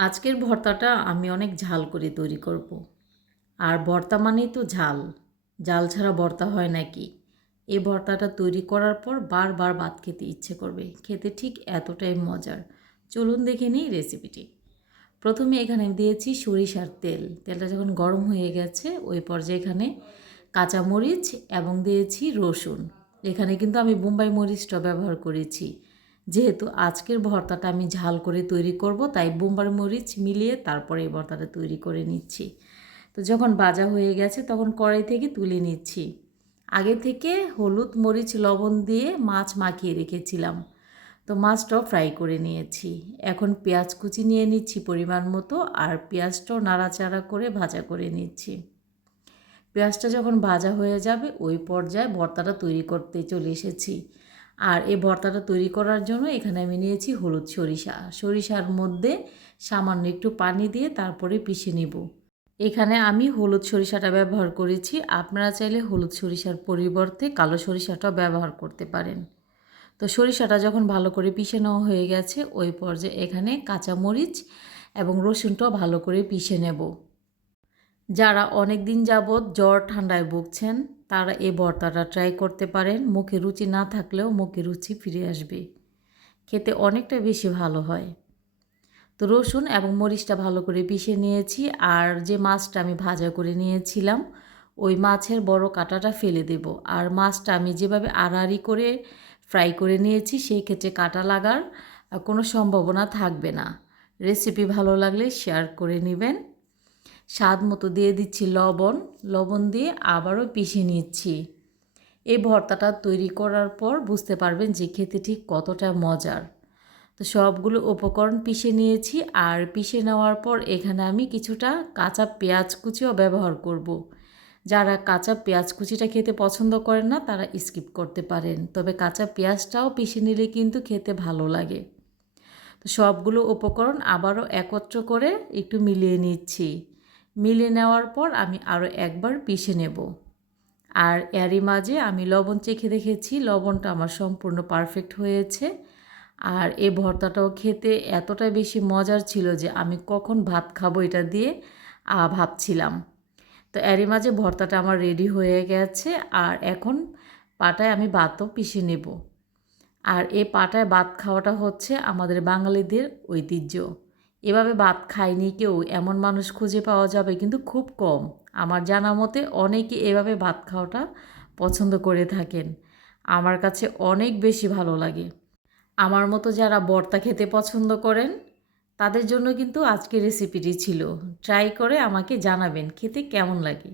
আজকের ভর্তাটা আমি অনেক ঝাল করে তৈরি করব। আর ভর্তা মানেই তো ঝাল। ঝাল ছাড়া ভর্তা হয় নাকি? এই ভর্তাটা তৈরি করার পর বারবার ভাত খেতে ইচ্ছে করবে। খেতে ঠিক এতটাই মজার। চলুন দেখে নিই রেসিপিটি। প্রথমে এখানে দিয়েছি সরিষার তেল। তেলটা যখন গরম হয়ে গেছে, ওই পর্যায়ে এখানে কাঁচামরিচ এবং দিয়েছি রসুন। এখানে কিন্তু আমি বোম্বাই মরিচটা ব্যবহার করেছি। যেহেতু আজকের ভর্তাটা আমি ঝাল করে তৈরি করব, তাই বোম্বাই মরিচ মিলিয়ে তারপরে এই ভর্তাটা তৈরি করে নিচ্ছি। তো যখন বাজা হয়ে গেছে তখন কড়াই থেকে তুলে নিচ্ছি। আগে থেকে হলুদ মরিচ লবণ দিয়ে মাছ মাখিয়ে রেখেছিলাম। তো মাছটাও ফ্রাই করে নিয়েছি। এখন পেঁয়াজ কুচি নিয়ে নিচ্ছি পরিমাণ মতো আর পেঁয়াজটাও নাড়াচাড়া করে ভাজা করে নিচ্ছি। পেঁয়াজটা যখন ভাজা হয়ে যাবে ওই পর্যায়ে ভর্তাটা তৈরি করতে চলে এসেছি। আর এই ভর্তাটা তৈরি করার জন্য এখানে আমি নিয়েছি হলুদ সরিষা। সরিষার মধ্যে সামান্য একটু পানি দিয়ে তারপরে পিষে নিব। এখানে আমি হলুদ সরিষাটা ব্যবহার করেছি। আপনারা চাইলে হলুদ সরিষার পরিবর্তে কালো সরিষাটাও ব্যবহার করতে পারেন। তো সরিষাটা যখন ভালো করে পিষে নেওয়া হয়ে গেছে, ওই পর্যায়ে এখানে কাঁচামরিচ এবং রসুনটাও ভালো করে পিষে নেব। যারা অনেক দিন যাবৎ জ্বর ঠান্ডায় ভুগছেন তারা এই ভর্তাটা ট্রাই করতে পারেন। মুখে রুচি না থাকলেও মুখে রুচি ফিরে আসবে। খেতে অনেকটা বেশি ভালো হয়। তো রসুন এবং মরিচটা ভালো করে পিষে নিয়েছি আর যে মাছটা আমি ভাজা করে নিয়েছিলাম, ওই মাছের বড় কাঁটাটা ফেলে দেব। আর মাছটা আমি যেভাবে আড়াআড়ি করে ফ্রাই করে নিয়েছি, সেই ক্ষেত্রে কাটা লাগার কোনো সম্ভাবনা থাকবে না। রেসিপি ভালো লাগলে শেয়ার করে নেবেন। স্বাদ মতো দিয়ে দিচ্ছি লবণ। লবণ দিয়ে আবারও পিষে নিচ্ছি। এই ভর্তাটা তৈরি করার পর বুঝতে পারবেন যে খেতে ঠিক কতটা মজার। তো সবগুলো উপকরণ পিষে নিয়েছি আর পিষে নেওয়ার পর এখানে আমি কিছুটা কাঁচা পেঁয়াজ কুচিও ব্যবহার করব। যারা কাঁচা পেঁয়াজ কুচিটা খেতে পছন্দ করেন না, তারা স্কিপ করতে পারেন। তবে কাঁচা পেঁয়াজটাও পিষে নিলে কিন্তু খেতে ভালো লাগে। তো সবগুলো উপকরণ আবারও একত্র করে একটু মিলিয়ে নিচ্ছি। মিলিয়ে নেওয়ার পর আমি আরও একবার পিষে নেব। আর এরই মাঝে আমি লবণ চেখে দেখেছি, লবণটা আমার সম্পূর্ণ পারফেক্ট হয়েছে। আর এই ভর্তাটাও খেতে এতটাই বেশি মজার ছিল যে আমি কখন ভাত খাব এটা দিয়ে ভাবছিলাম। তো এরই মাঝে ভর্তাটা আমার রেডি হয়ে গেছে, আর এখন পাটায় আমি ভাতও পিষে নেব। আর এ পাটায় ভাত খাওয়াটা হচ্ছে আমাদের বাঙালিদের ঐতিহ্য। এভাবে ভাত খায়নি কেউ, এমন মানুষ খুঁজে পাওয়া যাবে কিন্তু খুব কম। আমার জানা মতে অনেকে এভাবে ভাত খাওয়াটা পছন্দ করে থাকেন। আমার কাছে অনেক বেশি ভালো লাগে। আমার মতো যারা বর্তা খেতে পছন্দ করেন, তাদের জন্য কিন্তু আজকের রেসিপিটি ছিল। ট্রাই করে আমাকে জানাবেন, খেতে কেমন লাগে।